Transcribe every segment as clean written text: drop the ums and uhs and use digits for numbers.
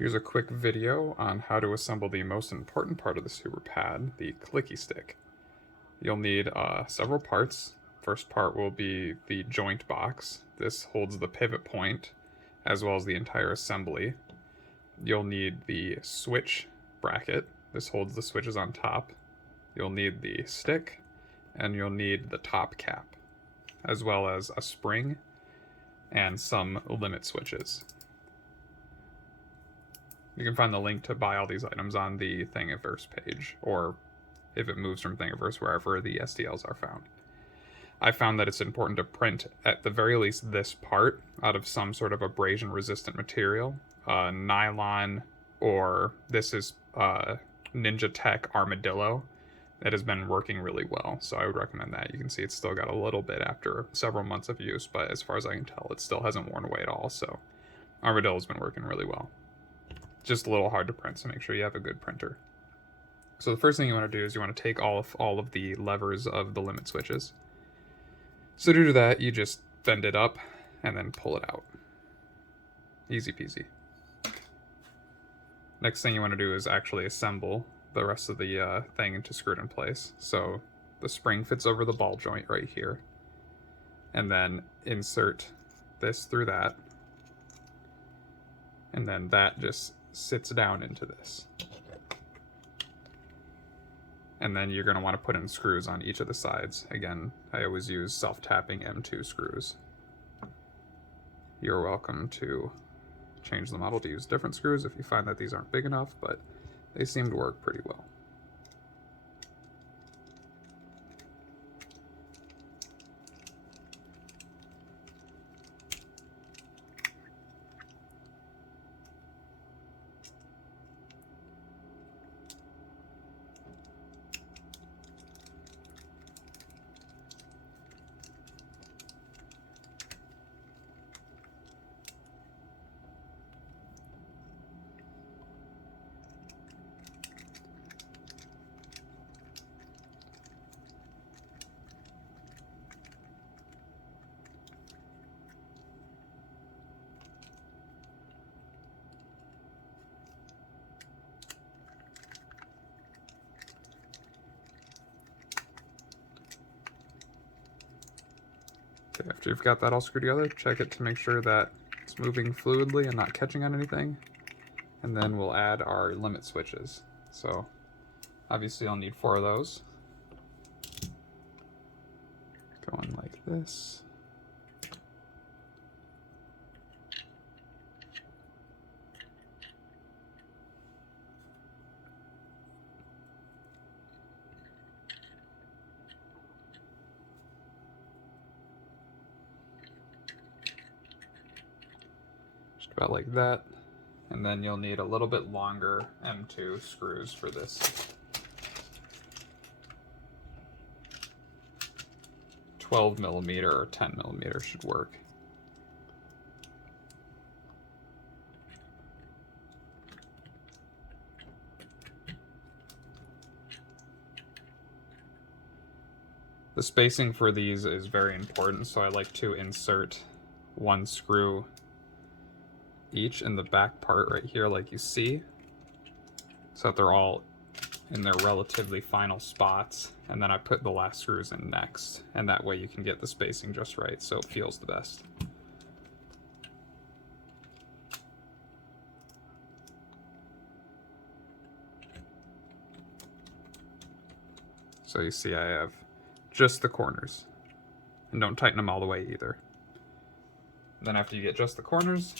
Here's a quick video on how to assemble the most important part of the super pad, the Clicky stick. You'll need several parts. First part will be the joint box. This holds the pivot point as well as the entire assembly. You'll need the switch bracket. This holds the switches on top. You'll need the stick, and you'll need the top cap, as well as a spring and some limit switches. You can find the link to buy all these items on the Thingiverse page, or if it moves from Thingiverse, wherever the STLs are found. I found that it's important to print, at the very least, this part out of some sort of abrasion-resistant material. Nylon, or this is Ninja Tech Armadillo. That has been working really well, so I would recommend that. You can see it's still got a little bit after several months of use, but as far as I can tell, it still hasn't worn away at all, so Armadillo's been working really well. Just a little hard to print, so make sure you have a good printer. So the first thing you want to do is you want to take all of the levers of the limit switches. So to do that, you just bend it up and then pull it out. Easy peasy. Next thing you want to do is actually assemble the rest of the thing to screw it in place. So the spring fits over the ball joint right here. And then insert this through that. And then that just sits down into this. And then you're going to want to put in screws on each of the sides. Again, I always use self-tapping M2 screws. You're welcome to change the model to use different screws if you find that these aren't big enough, but they seem to work pretty well. After you've got that all screwed together, check it to make sure that it's moving fluidly and not catching on anything. And then we'll add our limit switches. So obviously I'll need 4 of those. Going like this. About like that, and then you'll need a little bit longer M2 screws for this. 12mm or 10mm should work. The spacing for these is very important, so I like to insert 1 screw each in the back part right here, like you see, so that they're all in their relatively final spots, and then I put the last screws in next, and that way you can get the spacing just right so it feels the best. So you see I have just the corners, and don't tighten them all the way either. And then after you get just the corners,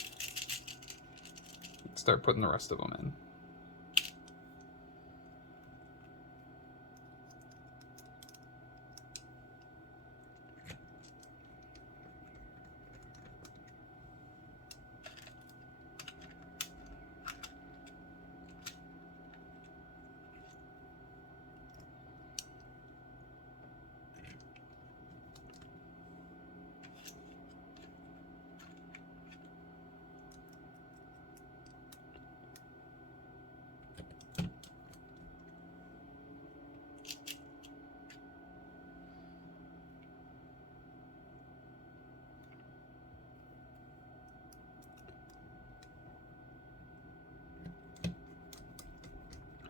start putting the rest of them in.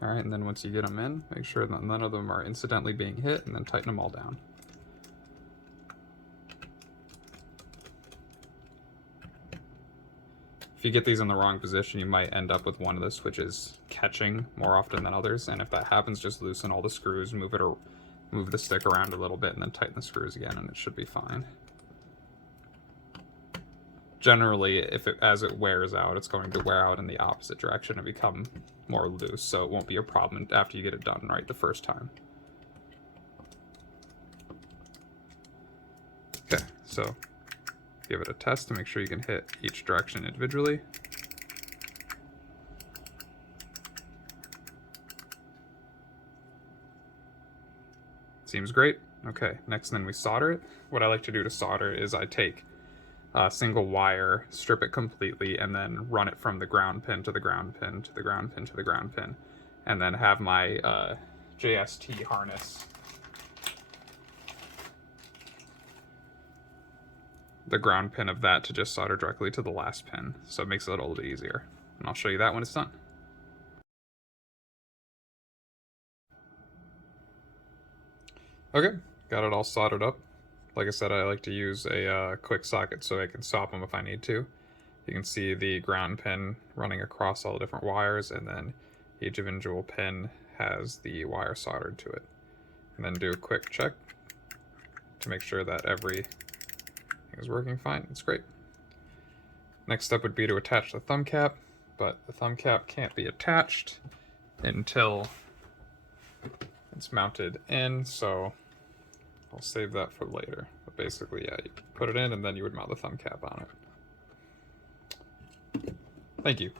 All right, and then once you get them in, make sure that none of them are incidentally being hit, and then tighten them all down. If you get these in the wrong position, you might end up with one of the switches catching more often than others, and if that happens, just loosen all the screws, move the stick around a little bit, and then tighten the screws again, and it should be fine. Generally, as it wears out, it's going to wear out in the opposite direction and become more loose, so it won't be a problem after you get it done right the first time. Okay, so give it a test to make sure you can hit each direction individually. Seems great. Okay, next then we solder it. What I like to do to solder is I take a single wire, strip it completely, and then run it from the ground pin to the ground pin to the ground pin to the ground pin, and then have my JST harness the ground pin of that to just solder directly to the last pin, so it makes it a little bit easier. And I'll show you that when it's done. Okay, got it all soldered up. Like I said, I like to use a quick socket so I can stop them if I need to. You can see the ground pin running across all the different wires, and then each individual pin has the wire soldered to it. And then do a quick check to make sure that everything is working fine. It's great. Next step would be to attach the thumb cap, but the thumb cap can't be attached until it's mounted in, so I'll save that for later. But basically, yeah, you put it in and then you would mount the thumb cap on it. Thank you.